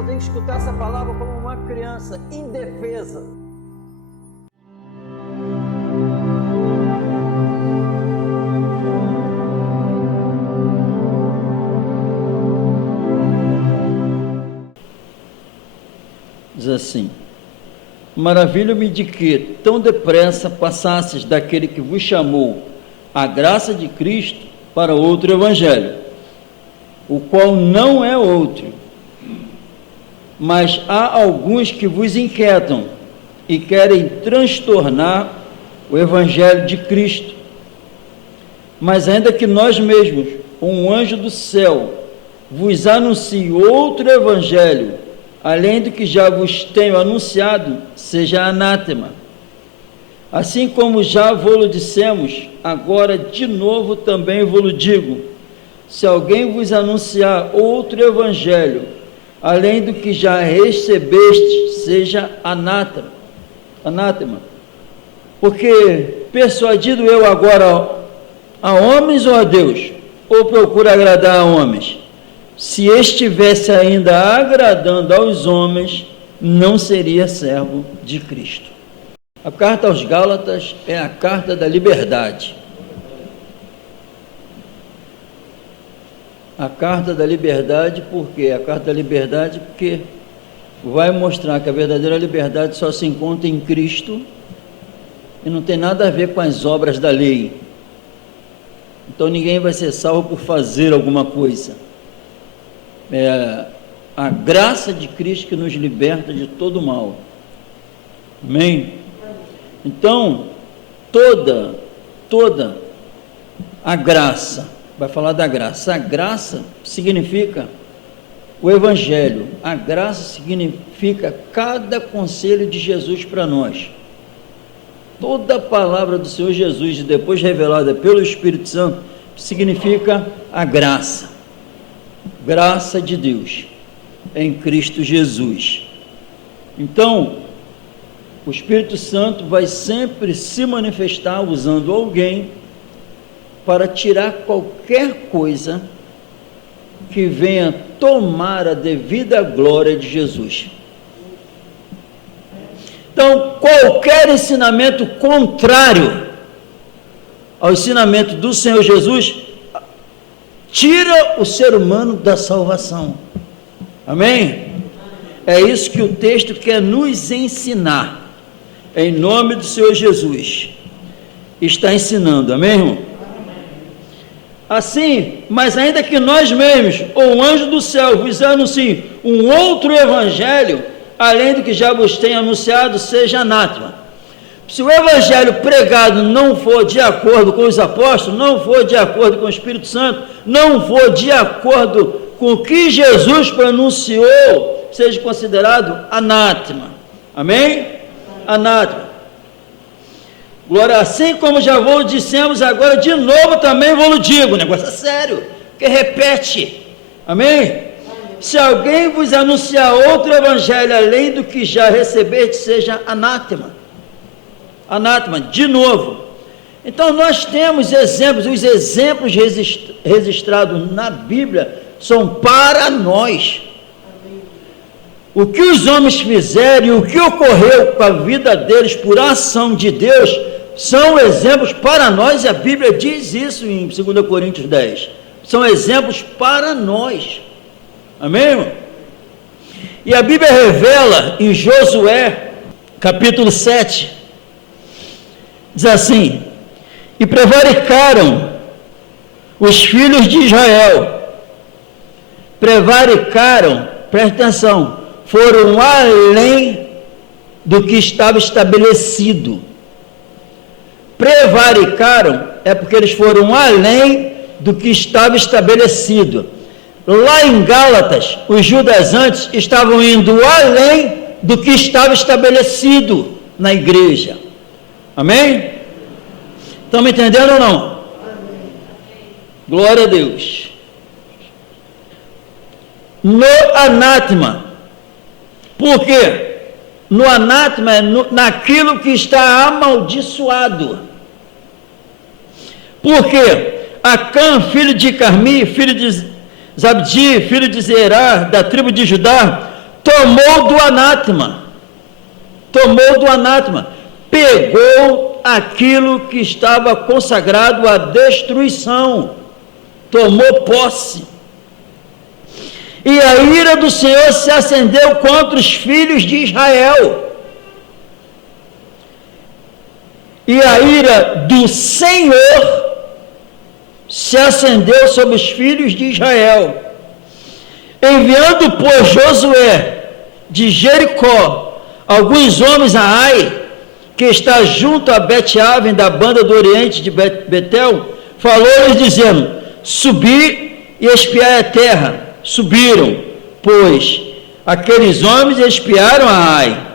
eu tenho que escutar essa palavra como uma criança indefesa. Diz assim: maravilho-me de que tão depressa passasses daquele que vos chamou a graça de Cristo para outro evangelho, o qual não é outro, mas há alguns que vos inquietam e querem transtornar o evangelho de Cristo. Mas ainda que nós mesmos, um anjo do céu, vos anuncie outro evangelho, além do que já vos tenho anunciado, seja anátema. Assim como já vos dissemos, agora de novo também vos digo: se alguém vos anunciar outro evangelho, além do que já recebeste, seja anátema. Porque persuadido eu agora a homens ou a Deus, ou procuro agradar a homens? Se estivesse ainda agradando aos homens, não seria servo de Cristo. A carta aos Gálatas é a carta da liberdade. A carta da liberdade, por quê? A carta da liberdade porque vai mostrar que a verdadeira liberdade só se encontra em Cristo e não tem nada a ver com as obras da lei. Então ninguém vai ser salvo por fazer alguma coisa. É a graça de Cristo que nos liberta de todo mal. Amém? Então, toda a graça, vai falar da graça. A graça significa o Evangelho. A graça significa cada conselho de Jesus para nós. Toda a palavra do Senhor Jesus, e depois revelada pelo Espírito Santo, significa a graça. Graça de Deus em Cristo Jesus. Então, o Espírito Santo vai sempre se manifestar usando alguém para tirar qualquer coisa que venha tomar a devida glória de Jesus. Então, qualquer ensinamento contrário ao ensinamento do Senhor Jesus tira o ser humano da salvação. Amém? É isso que o texto quer nos ensinar. Em nome do Senhor Jesus. Está ensinando, amém, irmão? Assim, mas ainda que nós mesmos, ou um anjo do céu, vos anuncie um outro evangelho, além do que já vos tenho anunciado, seja anátema. Se o evangelho pregado não for de acordo com os apóstolos, não for de acordo com o Espírito Santo, não for de acordo com o que Jesus pronunciou, seja considerado anátema. Amém? Anátema. Glória, assim como já vos dissemos, agora de novo também vos digo. O negócio é sério, que repete. Amém? Se alguém vos anunciar outro evangelho além do que já recebeste, seja anátema. Anátema, de novo. Então nós temos exemplos, os exemplos registrados na Bíblia são para nós. O que os homens fizeram e o que ocorreu com a vida deles por ação de Deus são exemplos para nós, e a Bíblia diz isso em 2 Coríntios 10. São exemplos para nós. Amém, irmão? E a Bíblia revela em Josué, capítulo 7, diz assim: e prevaricaram os filhos de Israel, presta atenção, foram além do que estava estabelecido. Prevaricaram é porque eles foram além do que estava estabelecido. Lá em Gálatas, os judaizantes estavam indo além do que estava estabelecido na igreja. Amém? Estão me entendendo ou não? Amém. Glória a Deus. No anátema. Por quê? No anátema é naquilo que está amaldiçoado. Por quê? Acã, filho de Carmi, filho de Zabdi, filho de Zerá, da tribo de Judá, tomou do anátema, pegou aquilo que estava consagrado à destruição, tomou posse. E a ira do Senhor se acendeu contra os filhos de Israel. E a ira do Senhor se acendeu sobre os filhos de Israel, enviando por Josué de Jericó alguns homens a Ai, que está junto a Bet-Aven, da banda do oriente de Betel, falou-lhes dizendo: subi e espiai a terra. Subiram, pois, aqueles homens espiaram a Ai,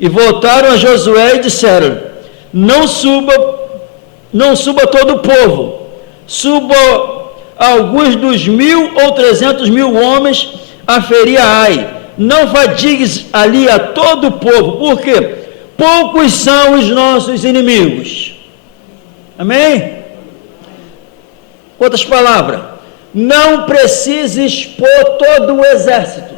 e voltaram a Josué e disseram: não suba todo o povo, suba alguns dos 1.000 ou 300.000 homens a ferir a Ai, não fadigues ali a todo o povo, porque poucos são os nossos inimigos. Amém? Outras palavras, não precisa expor todo o exército.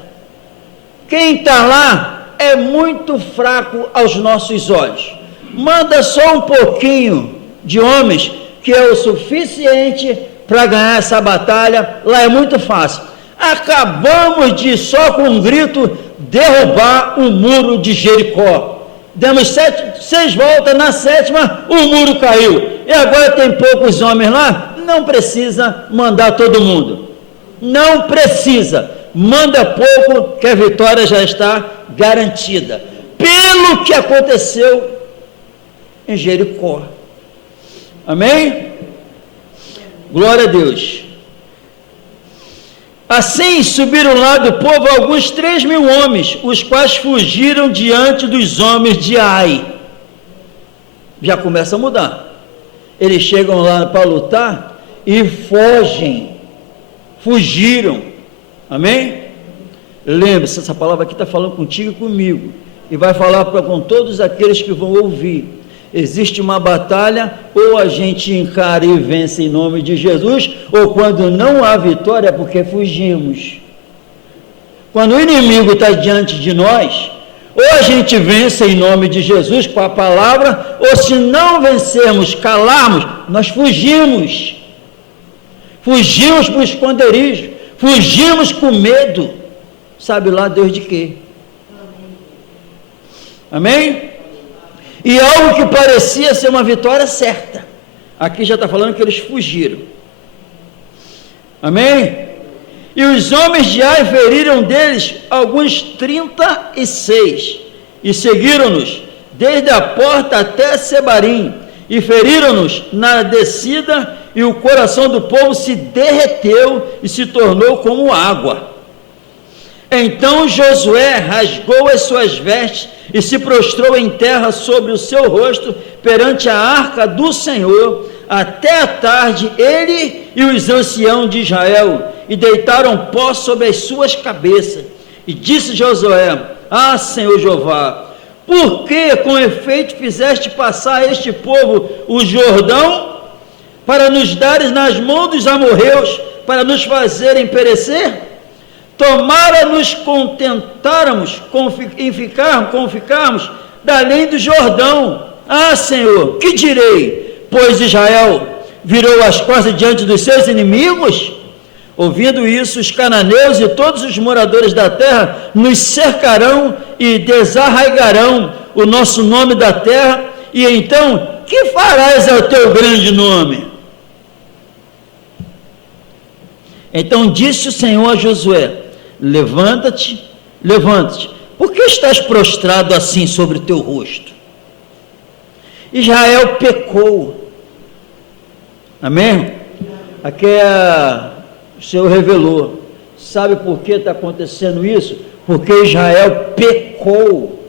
Quem está lá é muito fraco aos nossos olhos. Manda só um pouquinho de homens, que é o suficiente para ganhar essa batalha. Lá é muito fácil. Acabamos de, só com um grito, derrubar o muro de Jericó. Demos 6 voltas, na 7ª o muro caiu. E agora tem poucos homens lá. Não precisa mandar todo mundo. Não precisa. Manda pouco, que a vitória já está garantida. Pelo que aconteceu em Jericó. Amém? Glória a Deus. Assim subiram lá do povo alguns 3.000 homens, os quais fugiram diante dos homens de Ai. Já começa a mudar. Eles chegam lá para lutar e fogem. Fugiram. Amém? Lembre-se, essa palavra aqui está falando contigo e comigo. E vai falar com todos aqueles que vão ouvir. Existe uma batalha, ou a gente encara e vence em nome de Jesus, ou quando não há vitória é porque fugimos. Quando o inimigo está diante de nós, ou a gente vence em nome de Jesus com a palavra, ou se não vencermos, calarmos, nós fugimos. Fugimos para o esconderijo, fugimos com medo. Sabe lá Deus de quê? Amém? E algo que parecia ser uma vitória certa, aqui já está falando que eles fugiram. Amém? E os homens de Ai feriram deles alguns 36, e seguiram-nos desde a porta até Sebarim, e feriram-nos na descida, e o coração do povo se derreteu e se tornou como água. Então Josué rasgou as suas vestes e se prostrou em terra sobre o seu rosto perante a arca do Senhor, até a tarde, ele e os anciãos de Israel, e deitaram pó sobre as suas cabeças. E disse Josué: ah, Senhor Jeová, por que com efeito fizeste passar este povo o Jordão, para nos dares nas mãos dos amorreus, para nos fazerem perecer? Tomara nos contentáramos com ficarmos da além do Jordão. Ah, Senhor, que direi? Pois Israel virou as costas diante dos seus inimigos? Ouvindo isso, os cananeus e todos os moradores da terra nos cercarão e desarraigarão o nosso nome da terra. E então, que farás ao teu grande nome? Então disse o Senhor a Josué: levanta-te, por que estás prostrado assim sobre o teu rosto? Israel pecou. Amém? Aqui o Senhor revelou. Sabe por que está acontecendo isso? Porque Israel pecou.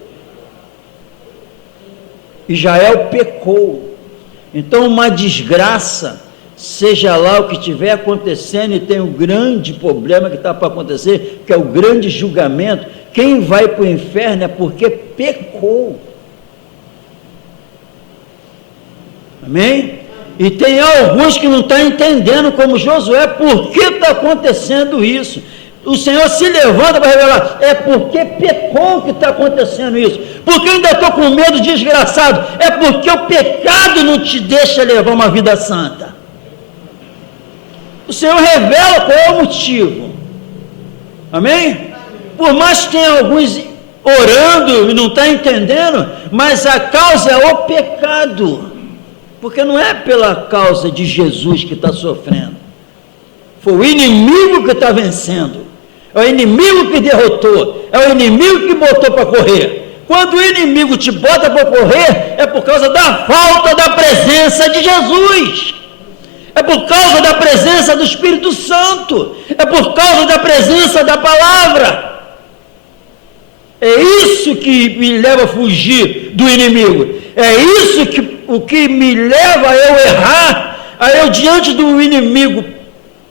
Israel pecou. Então uma desgraça, seja lá o que estiver acontecendo, e tem um grande problema que está para acontecer, que é o grande julgamento. Quem vai para o inferno é porque pecou. Amém? E tem alguns que não estão entendendo, como Josué, por que está acontecendo isso. O Senhor se levanta para revelar. É porque pecou que está acontecendo isso. Porque eu ainda estou com medo desgraçado. É porque o pecado não te deixa levar uma vida santa. O Senhor revela qual é o motivo. Amém? Por mais que tenha alguns orando e não está entendendo, mas a causa é o pecado. Porque não é pela causa de Jesus que está sofrendo. Foi o inimigo que está vencendo. É o inimigo que derrotou. É o inimigo que botou para correr. Quando o inimigo te bota para correr, é por causa da falta da presença de Jesus. É por causa da presença do Espírito Santo. É por causa da presença da palavra. É isso que me leva a fugir do inimigo. É isso o que me leva a eu errar, a eu diante do inimigo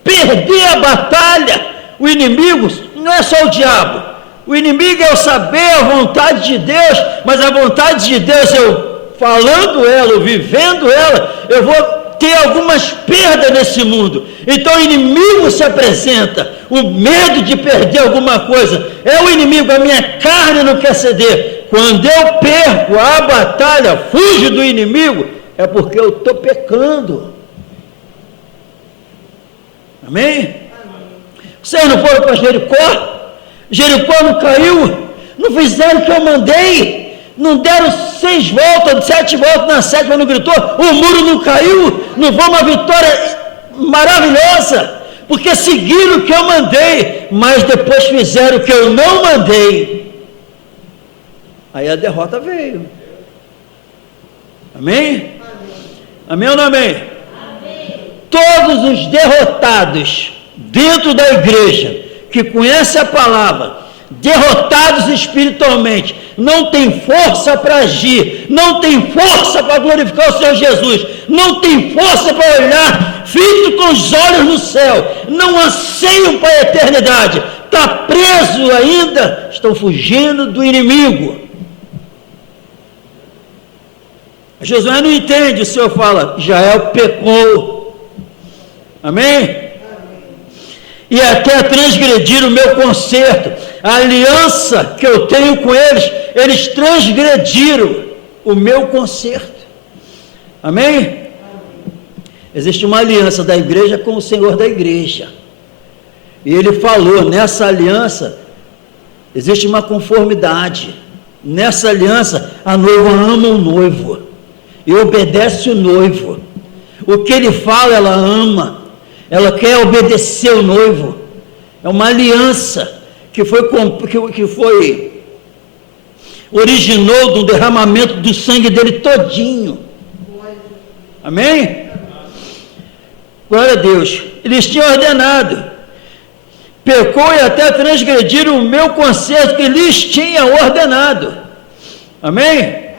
perder a batalha. O inimigo não é só o diabo. O inimigo é o saber a vontade de Deus, mas a vontade de Deus, eu falando ela, eu vivendo ela, eu vou ter algumas perdas nesse mundo. Então o inimigo se apresenta, o medo de perder alguma coisa. É o inimigo, a minha carne não quer ceder. Quando eu perco a batalha, fujo do inimigo, é porque eu estou pecando. Amém? Vocês não foram para Jericó? Jericó não caiu? Não fizeram o que eu mandei? Não deram 6 voltas, 7 voltas, na 7ª não gritou? O muro não caiu? Não foi uma vitória maravilhosa? Porque seguiram o que eu mandei, mas depois fizeram o que eu não mandei. Aí a derrota veio. Amém? Amém ou não amém? Amém. Todos os derrotados dentro da igreja, que conhece a palavra, derrotados espiritualmente, não tem força para agir, não tem força para glorificar o Senhor Jesus, não tem força para olhar fito com os olhos no céu, não anseiam para a eternidade, está preso ainda, estão fugindo do inimigo. Josué não entende, o Senhor fala, Israel pecou. Amém? E até transgredir o meu concerto, a aliança que eu tenho com eles, eles transgrediram o meu concerto. Amém? Existe uma aliança da igreja com o Senhor da igreja. E ele falou, nessa aliança, existe uma conformidade. Nessa aliança, a noiva ama o noivo e obedece o noivo. O que ele fala, ela ama. Ela quer obedecer o noivo. É uma aliança que originou do derramamento do sangue dele todinho. Amém? Glória a Deus. Eles tinham ordenado. Pecou e até transgrediram o meu concerto que lhes tinha ordenado. Amém?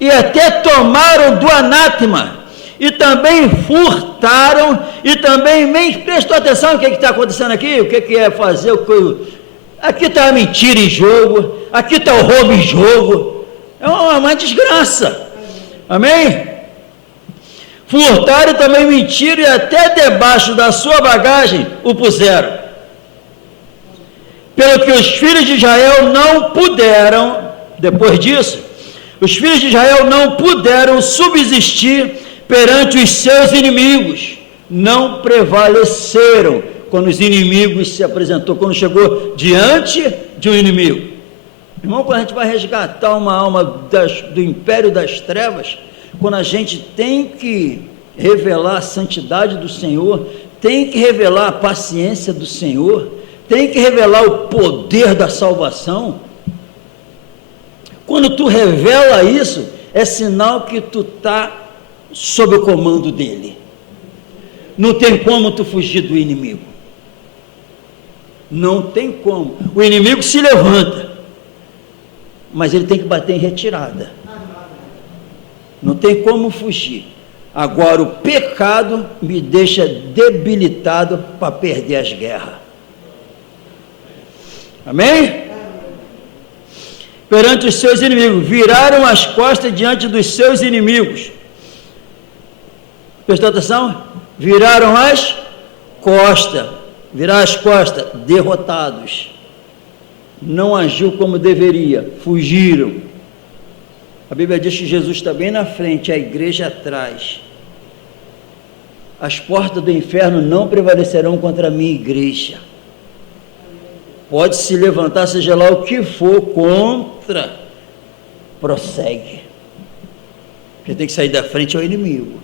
E até tomaram do anátema. E também furtaram, e também, prestou atenção no que está acontecendo aqui, o que é fazer, aqui está a mentira em jogo, aqui está o roubo em jogo, é uma desgraça, amém? Furtaram e também mentiram, e até debaixo da sua bagagem o puseram, pelo que os filhos de Israel não puderam, depois disso, os filhos de Israel não puderam subsistir perante os seus inimigos, não prevaleceram quando os inimigos se apresentou, quando chegou diante de um inimigo. Irmão, quando a gente vai resgatar uma alma do império das trevas, quando a gente tem que revelar a santidade do Senhor, tem que revelar a paciência do Senhor, tem que revelar o poder da salvação, quando tu revela isso, é sinal que tu está sob o comando dele. Não tem como tu fugir do inimigo. Não tem como. O inimigo se levanta, mas ele tem que bater em retirada. Não tem como fugir. Agora o pecado me deixa debilitado para perder as guerras. Amém? Perante os seus inimigos, viraram as costas diante dos seus inimigos. Prestou atenção? Viraram as costas. virar as costas, derrotados. Não agiu como deveria, fugiram. A Bíblia diz que Jesus está bem na frente, a igreja atrás. As portas do inferno não prevalecerão contra a minha igreja. Pode se levantar, seja lá o que for, contra, prossegue. Quem tem que sair da frente é o inimigo.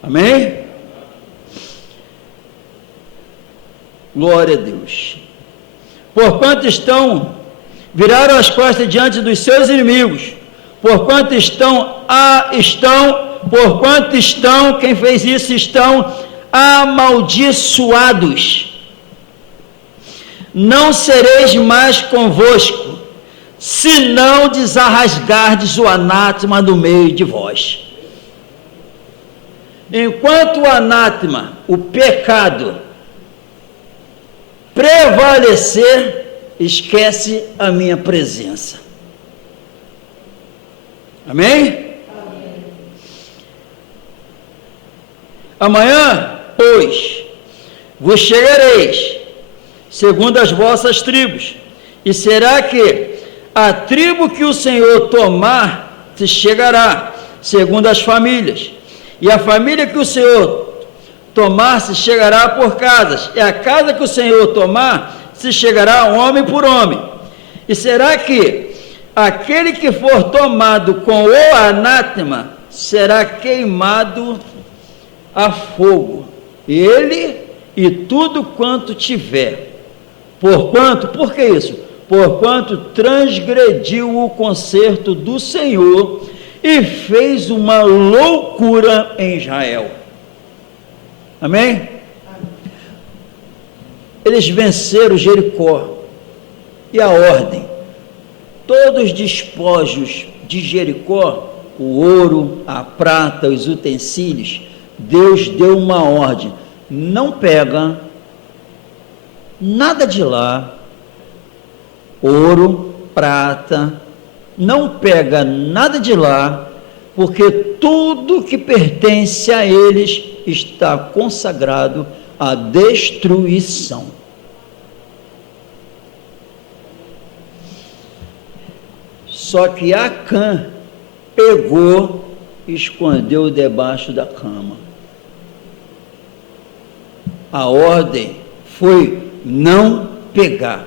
Amém? Glória a Deus. Porquanto viraram as costas diante dos seus inimigos, porquanto quem fez isso, estão amaldiçoados. Não sereis mais convosco, se não desarrasgardes o anátema do meio de vós. Enquanto o anátema, o pecado, prevalecer, esquece a minha presença. Amém? Amanhã, pois, vos chegareis, segundo as vossas tribos, e será que a tribo que o Senhor tomar se chegará, segundo as famílias, e a família que o Senhor tomar se chegará por casas, e a casa que o Senhor tomar se chegará homem por homem. E será que aquele que for tomado com o anátema será queimado a fogo, ele e tudo quanto tiver. Por que isso? Porquanto transgrediu o concerto do Senhor e fez uma loucura em Israel. Amém? Eles venceram Jericó e a ordem. Todos os despojos de Jericó, o ouro, a prata, os utensílios, Deus deu uma ordem: não pega nada de lá, ouro, prata, não pega nada de lá, porque tudo que pertence a eles está consagrado à destruição. Só que Acã pegou e escondeu debaixo da cama. A ordem foi não pegar.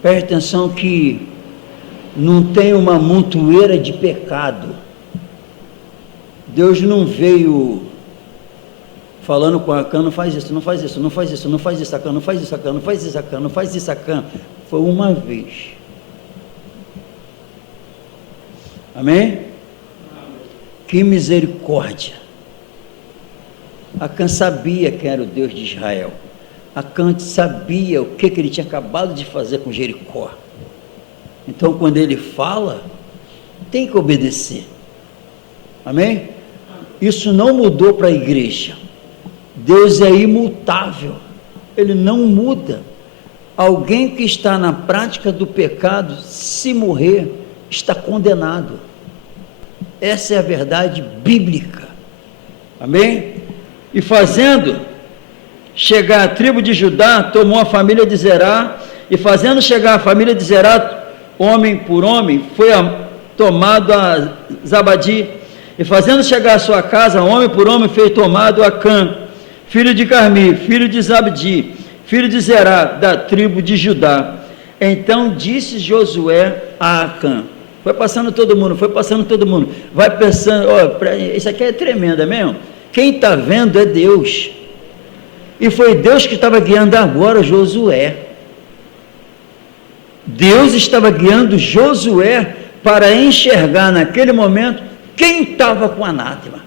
Preste atenção que não tem uma montoeira de pecado. Deus não veio falando com Acã: não faz isso, não faz isso, não faz isso, não faz isso, Acã, não faz isso, Acã, não faz isso, Acã, não faz isso, Acã. Foi uma vez. Amém? Que misericórdia. Acã sabia quem era o Deus de Israel. Acã sabia o que ele tinha acabado de fazer com Jericó. Então, quando ele fala, tem que obedecer. Amém? Isso não mudou para a igreja. Deus é imutável, ele não muda. Alguém que está na prática do pecado, se morrer, está condenado. Essa é a verdade bíblica. Amém? E fazendo chegar a tribo de Judá, tomou a família de Zerá, e fazendo chegar a família de Zerá, homem por homem, foi tomado a Zabadi, e fazendo chegar a sua casa, homem por homem, foi tomado a Acã, filho de Carmi, filho de Zabdi, filho de Zerá, da tribo de Judá. Então disse Josué a Acã, foi passando todo mundo, vai pensando, isso aqui é tremendo, é mesmo? Quem está vendo é Deus, e foi Deus que estava guiando agora Josué. Deus estava guiando Josué para enxergar naquele momento quem estava com anátema.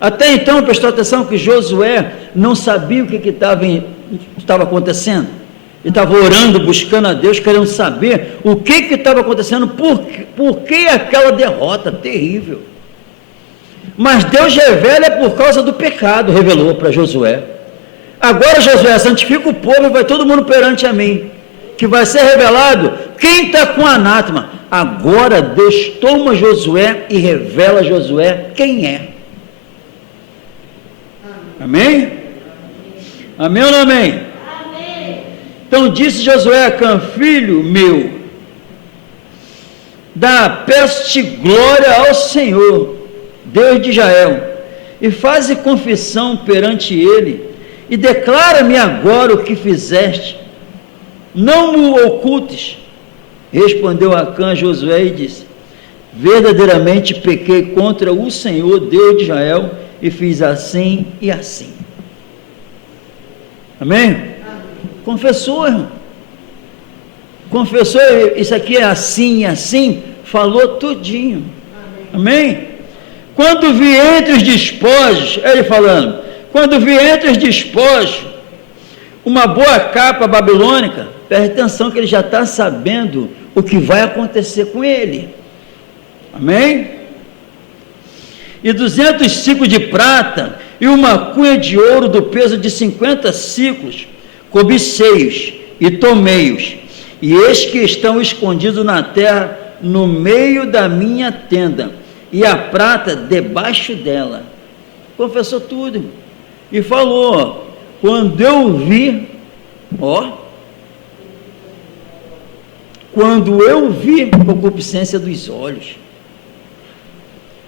Até então, prestou atenção que Josué não sabia o que estava acontecendo. Ele estava orando, buscando a Deus, querendo saber o que estava acontecendo, por que aquela derrota terrível. Mas Deus revela por causa do pecado, revelou para Josué. Agora, Josué, santifica o povo e vai todo mundo perante a mim, que vai ser revelado quem está com anátema. Agora Deus toma Josué e revela a Josué quem é. Amém? Amém ou não amém? Amém. Então disse Josué a Acã: filho meu, peço-te glória ao Senhor, Deus de Israel, e faze confissão perante ele, e declara-me agora o que fizeste, não me ocultes. Respondeu Acã a Josué e disse: verdadeiramente pequei contra o Senhor, Deus de Israel, e fiz assim e assim. Amém? Confessou, irmão. Confessou, isso aqui é assim e assim, falou tudinho. Amém? Quando vi entre os despojos, ele falando, quando vi entre os despojos uma boa capa babilônica, preste atenção que ele já está sabendo o que vai acontecer com ele. Amém? E 200 ciclos de prata, e uma cunha de ouro do peso de 50 ciclos, cobicei-os e tomei-os, e eis que estão escondidos na terra, no meio da minha tenda, e a prata debaixo dela. Confessou tudo, irmão. E falou, quando eu vi, quando eu vi concupiscência dos olhos,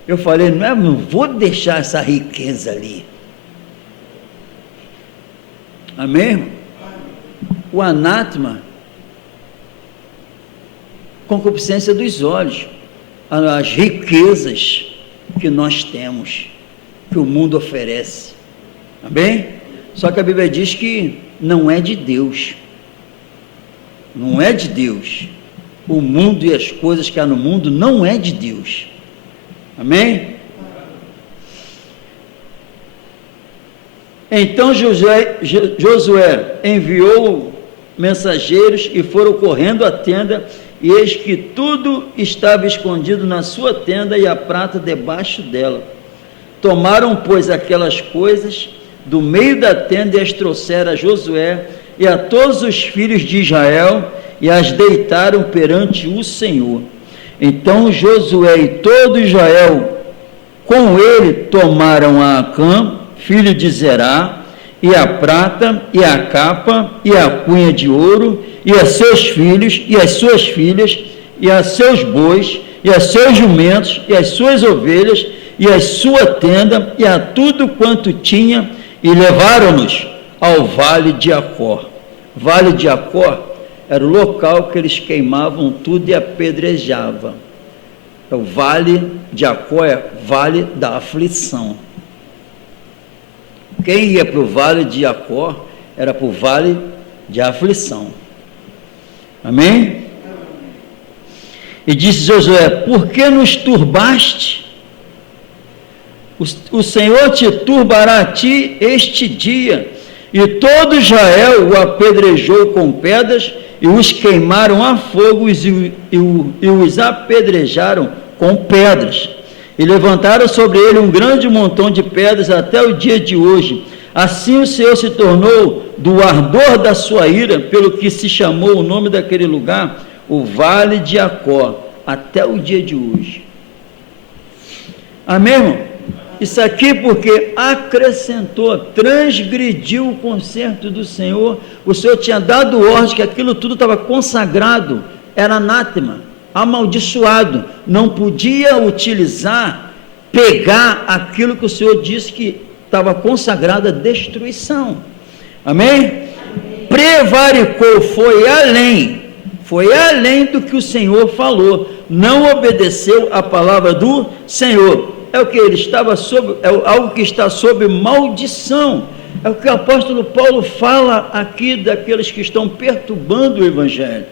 eu falei, não vou deixar essa riqueza ali. Amém, irmão? O anátema, concupiscência dos olhos, as riquezas que nós temos, que o mundo oferece. Amém? Só que a Bíblia diz que não é de Deus. Não é de Deus. O mundo e as coisas que há no mundo não é de Deus. Amém? Então Josué enviou mensageiros e foram correndo à tenda, e eis que tudo estava escondido na sua tenda e a prata debaixo dela. Tomaram, pois, aquelas coisas do meio da tenda e as trouxeram a Josué e a todos os filhos de Israel e as deitaram perante o Senhor. Então Josué e todo Israel com ele tomaram a Acã, filho de Zerá, e a prata, e a capa, e a cunha de ouro, e a seus filhos, e as suas filhas, e a seus bois, e a seus jumentos, e as suas ovelhas, e a sua tenda, e a tudo quanto tinha, e levaram-nos ao vale de Acor. Vale de Acor era o local que eles queimavam tudo e apedrejavam. O vale de Acor é vale da aflição. Quem ia para o vale de Acor era para o vale de aflição. Amém? E disse Josué: por que nos turbaste? O Senhor te turbará a ti este dia. E todo Israel o apedrejou com pedras, e os queimaram a fogo, e os apedrejaram com pedras. E levantaram sobre ele um grande montão de pedras até o dia de hoje. Assim o Senhor se tornou do ardor da sua ira, pelo que se chamou o nome daquele lugar, o Vale de Acor, até o dia de hoje. Amém, irmão? Isso aqui porque acrescentou, transgrediu o concerto do Senhor. O Senhor tinha dado ordem que aquilo tudo estava consagrado, era anátema, amaldiçoado, não podia utilizar, pegar aquilo que o Senhor disse que estava consagrado à destruição. Amém? Amém. Prevaricou, foi além do que o Senhor falou, não obedeceu a palavra do Senhor. É o que ele estava sob, é algo que está sob maldição. É o que o apóstolo Paulo fala aqui daqueles que estão perturbando o Evangelho.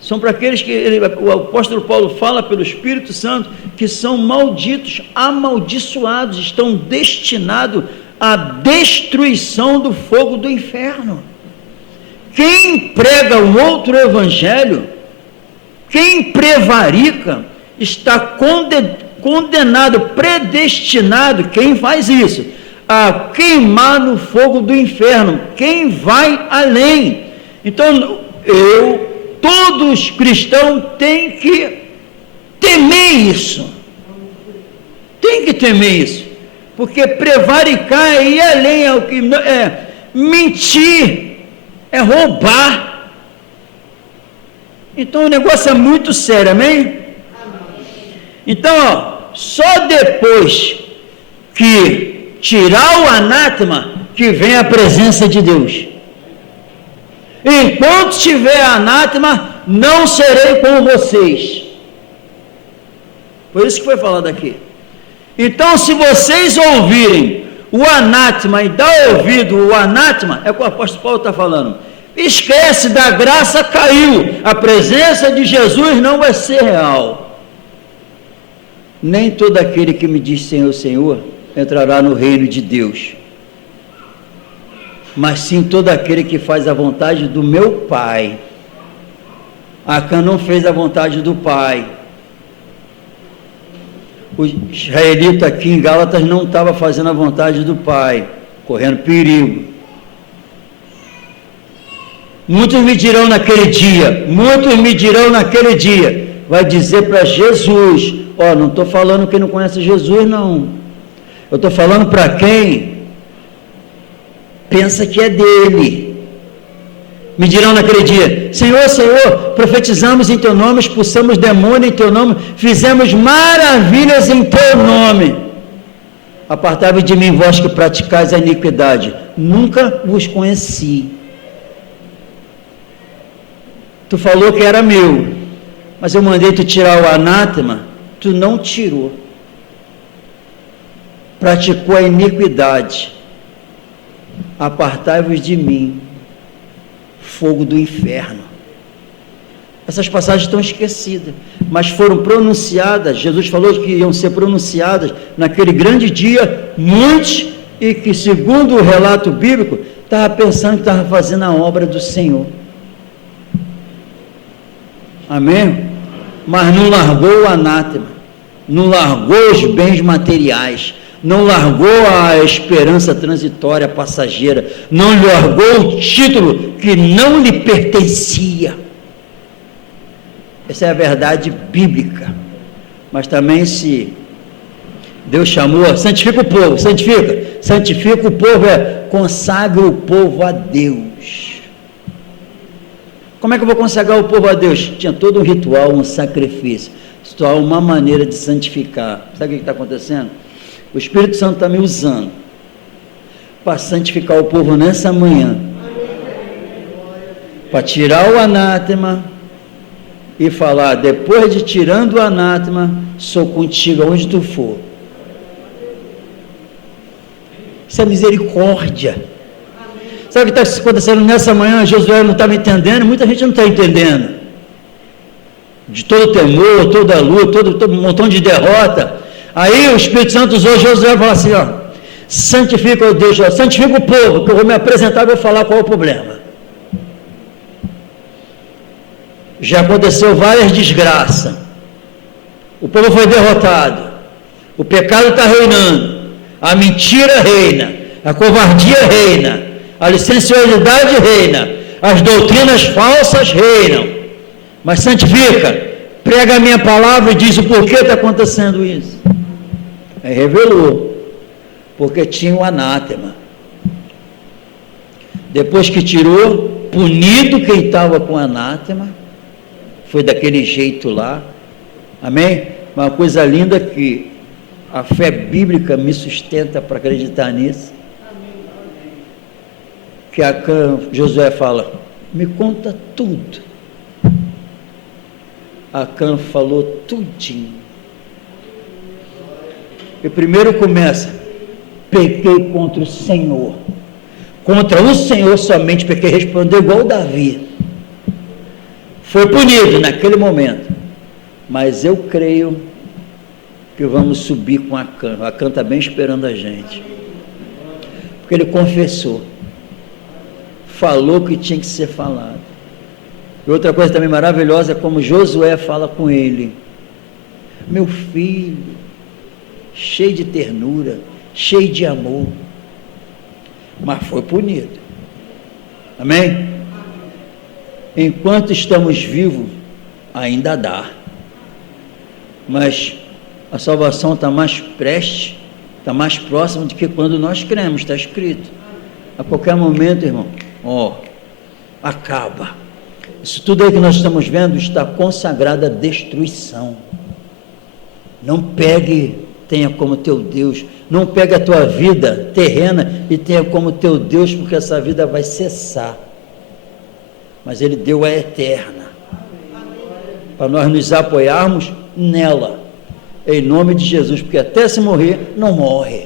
São para aqueles que o apóstolo Paulo fala pelo Espírito Santo, que são malditos, amaldiçoados, estão destinados à destruição do fogo do inferno. Quem prega um outro evangelho, quem prevarica, está condenado, predestinado, quem faz isso, a queimar no fogo do inferno. Quem vai além? Então, todos cristãos têm que temer isso. Tem que temer isso. Porque prevaricar é ir além, mentir, é roubar. Então o negócio é muito sério, amém? Então, ó, só depois que tirar o anátema que vem a presença de Deus. Enquanto tiver anátema, não serei com vocês. Por isso que foi falado aqui. Então, se vocês ouvirem o anátema e dar ouvido ao anátema, é o que o apóstolo Paulo está falando. Esquece, da graça caiu. A presença de Jesus não vai ser real. Nem todo aquele que me diz Senhor, Senhor, entrará no reino de Deus. Mas sim todo aquele que faz a vontade do meu Pai. Acã não fez a vontade do Pai. O israelita aqui em Gálatas não estava fazendo a vontade do Pai, correndo perigo. Muitos me dirão naquele dia, vai dizer para Jesus, ó, não estou falando quem não conhece Jesus, não. Eu estou falando para quem pensa que é dele. Me dirão naquele dia, Senhor, Senhor, profetizamos em teu nome, expulsamos demônio em teu nome, fizemos maravilhas em teu nome. Apartai-vos de mim, vós que praticais a iniquidade, nunca vos conheci. Tu falou que era meu, mas eu mandei tu tirar o anátema, tu não tirou. Praticou a iniquidade. Apartai-vos de mim, fogo do inferno. Essas passagens estão esquecidas, mas foram pronunciadas. Jesus falou que iam ser pronunciadas naquele grande dia, muitos, e que, segundo o relato bíblico, estava pensando que estava fazendo a obra do Senhor. Amém? Mas não largou o anátema, não largou os bens materiais, não largou a esperança transitória passageira, não largou o título que não lhe pertencia. Essa é a verdade bíblica. Mas também, se Deus chamou, santifica o povo, santifica o povo, consagra o povo a Deus. Como é que eu vou consagrar o povo a Deus? Tinha todo um ritual, um sacrifício, só uma maneira de santificar. Sabe o que está acontecendo? O Espírito Santo está me usando para santificar o povo nessa manhã, para tirar o anátema e falar, depois de tirando o anátema, sou contigo aonde tu for. Isso é misericórdia. Sabe o que está acontecendo nessa manhã? Josué não estava entendendo, muita gente não está entendendo, de todo temor, toda luta, todo um montão de derrota. Aí o Espírito Santo usou Josué e falou assim, ó, santifica o Deus, santifica o povo, que eu vou me apresentar e vou falar qual é o problema. Já aconteceu várias desgraças, o povo foi derrotado, o pecado está reinando, a mentira reina, a covardia reina, a licenciosidade reina, as doutrinas falsas reinam, mas santifica, prega a minha palavra e diz o porquê está acontecendo isso. Aí revelou, porque tinha o anátema. Depois que tirou, punido quem estava com anátema, foi daquele jeito lá, amém? Uma coisa linda que a fé bíblica me sustenta para acreditar nisso, que Josué fala, me conta tudo. Acã falou tudinho. E primeiro começa, pequei contra o Senhor somente pequei, respondeu igual Davi, foi punido naquele momento, mas eu creio que vamos subir com Acã está bem esperando a gente, porque ele confessou, falou o que tinha que ser falado. E outra coisa também maravilhosa é como Josué fala com ele, meu filho, cheio de ternura, cheio de amor, mas foi punido, amém? Enquanto estamos vivos, ainda dá, mas a salvação está mais prestes, está mais próxima do que quando nós cremos, está escrito, A qualquer momento, irmão, acaba. Isso tudo aí que nós estamos vendo está consagrado à destruição. Não pegue, tenha como teu Deus. Não pegue a tua vida terrena e tenha como teu Deus, porque essa vida vai cessar. Mas Ele deu a eterna, para nós nos apoiarmos nela, em nome de Jesus, porque até se morrer, não morre.